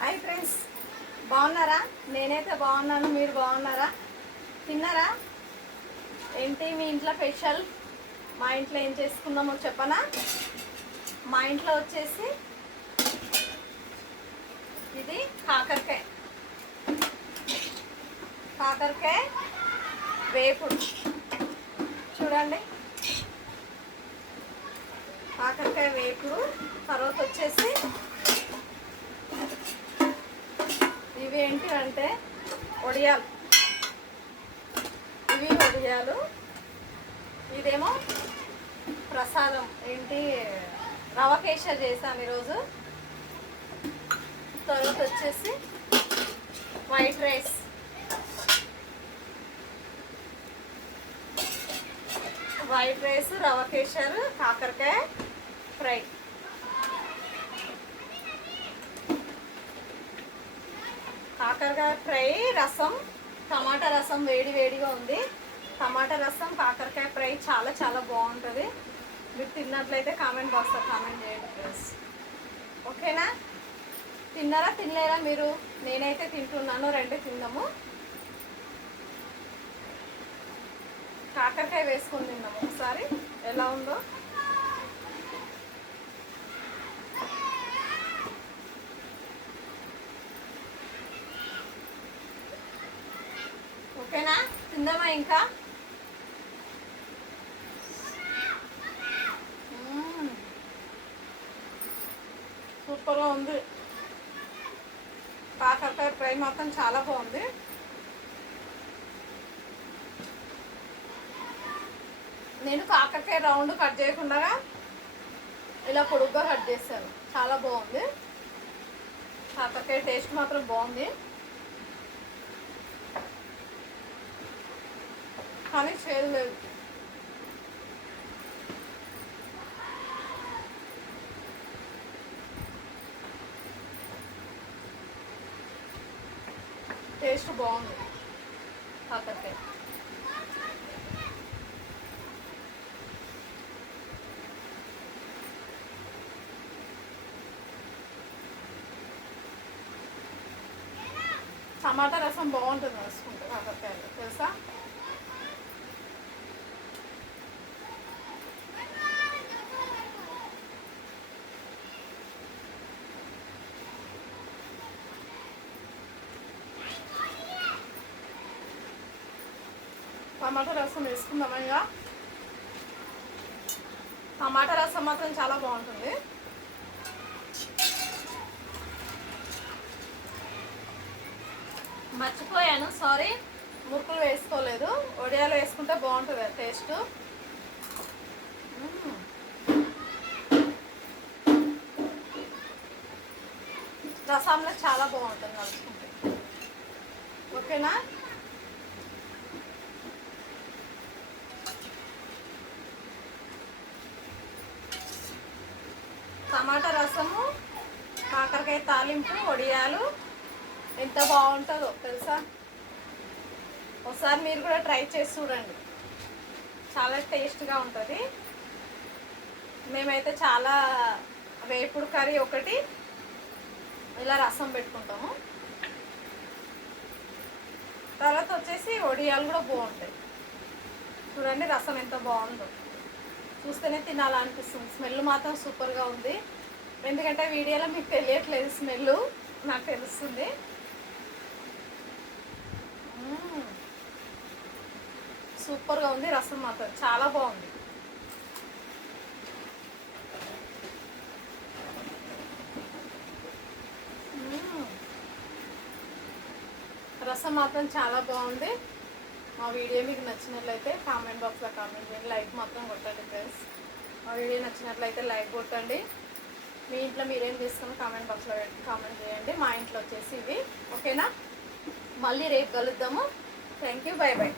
Hi friends, బాగున్నారా? నేనైతే బాగున్నాను. మీరు బాగున్నారా? తిన్నారా? ఏంటి మీ ఇంట్లో స్పెషల్? మా ఇంట్లో ఏం చేసుకున్నామో చెప్పనా? మా ఇంట్లో వచ్చేసి ఇది కాకరకాయ వేపుడు. చూడండి, కాకరకాయ వేపుడు. తర్వాత వచ్చేసి ఇవి ఏంటివంటే వడియాలు. ఇవి వడియాలు. ఇదేమో ప్రసాదం, ఏంటి రవ కేసరి చేసాను ఈరోజు. తర్వాత వచ్చేసి వైట్ రైస్. రవ కేసరి, కాకరకాయ ఫ్రై. కాకరకాయ ఫ్రై, రసం, టమాటా రసం వేడిగా ఉంది. టమాటా రసం, కాకరకాయ ఫ్రై చాలా చాలా బాగుంటుంది. మీరు తిన్నట్లయితే కామెంట్ బాక్స్లో కామెంట్ చేయండి ఫ్రెండ్స్. ఓకేనా? తిన్నారా తినలేరా మీరు? నేనైతే తింటున్నాను. రెండు తిందాము. కాకరకాయ వేసుకొని తిందాము ఒకసారి ఎలా ఉందో. ఓకేనా? తిందామా ఇంకా? సూపర్గా ఉంది. కాకరకాయ ఫ్రై మాత్రం చాలా బాగుంది. నేను కాకరకాయ రౌండ్ కట్ చేయకుండా ఇలా పొడుగ్గా కట్ చేశాను. చాలా బాగుంది. కాకరకాయ టేస్ట్ మాత్రం బాగుంది, కానీ చేదు లేదు. టేస్ట్ బాగుంది కాకరకాయ. టమాటా రసం బాగుంటుంది వేసుకుంటే కాకరకాయలు, తెలుసా? టమాటా రసం వేసుకుందామా? ఇక టమాటా రసం మాత్రం చాలా బాగుంటుంది. మర్చిపోయాను, సారీ. మురుకులు వేసుకోలేదు. వడియాలు వేసుకుంటే బాగుంటుంది టేస్ట్. రసంలో చాలా బాగుంటుంది నడుచుకుంటే. ఓకేనా? టమాటా రసము, కాకరకాయ తాలింపు, వడియాలు ఎంత బాగుంటుందో తెలుసా? ఒకసారి మీరు కూడా ట్రై చేసి చూడండి. చాలా టేస్ట్గా ఉంటుంది. మేమైతే చాలా వేపుడు కర్రీ ఒకటి, ఇలా రసం పెట్టుకుంటాము. తర్వాత వచ్చేసి వడియాలు కూడా బాగుంటాయి. చూడండి రసం ఎంత బాగుందో, చూస్తేనే తినాలనిపిస్తుంది. స్మెల్ మాత్రం సూపర్గా ఉంది. ఎందుకంటే వీడియోలో మీకు తెలియట్లేదు, స్మెల్ నాకు తెలుస్తుంది. సూపర్గా ఉంది. రసం మాత్రం చాలా బాగుంది. రసం మాత్రం చాలా బాగుంది. మా వీడియో మీకు నచ్చినట్లయితే కామెంట్ బాక్స్లో కామెంట్ చేయండి. లైక్ మాత్రం కొట్టండి ఫ్రెండ్స్. మా వీడియో నచ్చినట్లయితే లైక్ కొట్టండి. మీ ఇంట్లో మీరేం చేస్తామో కామెంట్ బాక్స్లో కామెంట్ చేయండి. మా ఇంట్లో వచ్చేసి ఇవి. ఓకేనా? మళ్ళీ రేపు కలుద్దాము. Thank you. By by.